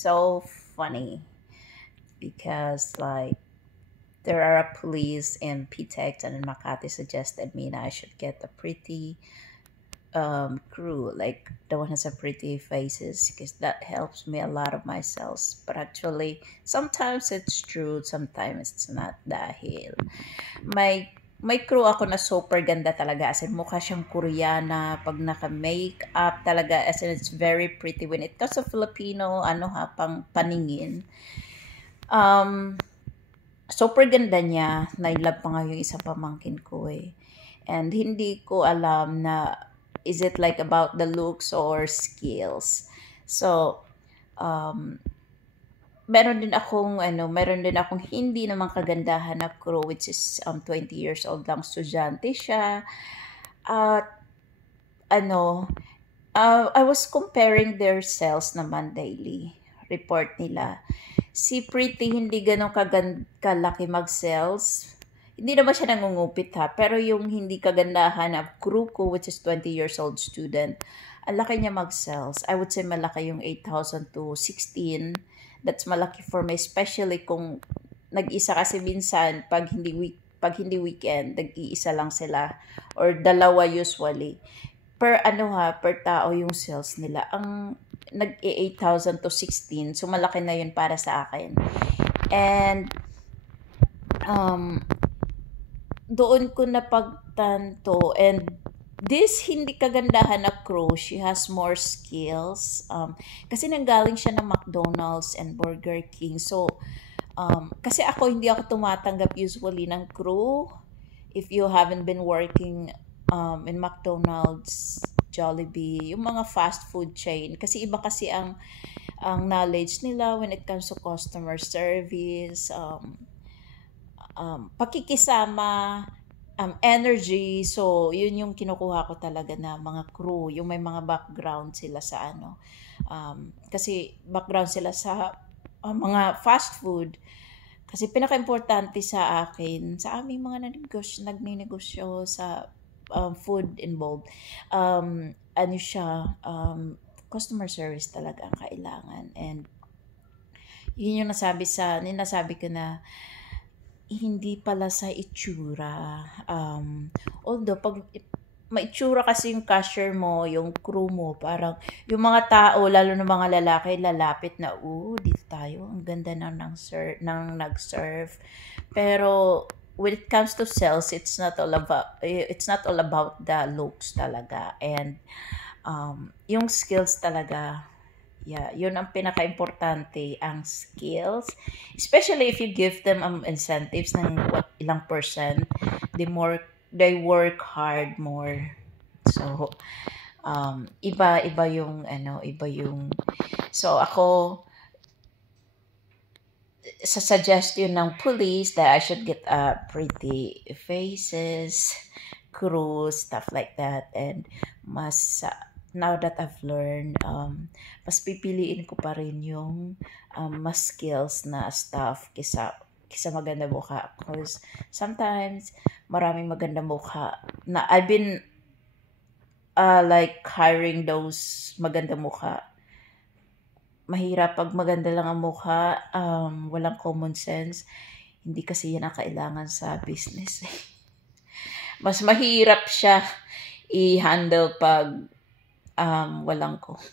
so funny because like there are a police in PTEX and in Makati suggested me that I should get a pretty crew, like the one has a pretty faces, because that helps me a lot of my sales. But actually, sometimes it's true, sometimes it's not dahil may crew ako na super ganda talaga. As in, mukha siyang Koreana. Pag naka-makeup talaga. As in, it's very pretty. When it comes to Filipino, pang paningin. Super ganda niya. Nailab pa nga yung isang pamangkin ko eh. And hindi ko alam na is it like about the looks or skills. So, meron din akong hindi naman kagandahan na crew, which is 20 years old lang, estudyante siya. At I was comparing their sales naman daily report nila. Si Pretty hindi ganun kalaki mag-sales. Hindi naman siya nangungupit ha, pero yung hindi kagandahan na crew ko, which is 20 years old student, ang laki niya mag-sales. I would say malaki yung 8,000 to 16. That's malaki for me, especially kung nag-isa, kasi minsan pag hindi weekend, nag-iisa lang sila or dalawa usually. Per tao yung sales nila. Ang nag-8,000 to 16, so malaki na yun para sa akin. And doon ko napagtanto, and this hindi kagandahan na crew, she has more skills. Kasi nanggaling siya ng McDonald's and Burger King. So, kasi hindi ako tumatanggap usually ng crew. If you haven't been working in McDonald's, Jollibee, yung mga fast food chain. Kasi iba kasi ang knowledge nila when it comes to customer service, pakikisama, energy. So, yun yung kinukuha ko talaga na mga crew, yung may mga background sila sa kasi background sila sa mga fast food. Kasi pinaka-importante sa akin, sa aming mga nagnegosyo sa food involved, customer service talaga ang kailangan. And yun yung nasabi ko na hindi pala sa itsura. Although, pag maitsura kasi yung cashier mo, yung crew mo, parang yung mga tao, lalo na mga lalaki, lalapit na, dito tayo, ang ganda ng nag-serve. Pero, when it comes to sales, it's not all about the looks talaga. And, yung skills talaga, yeah, yun ang pinaka-importante, ang skills. Especially if you give them incentives ng ilang percent, they work hard more. So, iba yung. So, ako, sa suggestion ng police that I should get pretty faces, crews, stuff like that. And now that I've learned, mas pipiliin ko pa rin yung mas skills na staff kisa maganda mukha. Because sometimes, maraming maganda mukha na I've been like hiring those maganda mukha. Mahirap pag maganda lang ang mukha, walang common sense. Hindi kasi yan ang kailangan sa business. Mas mahirap siya i-handle pag walang common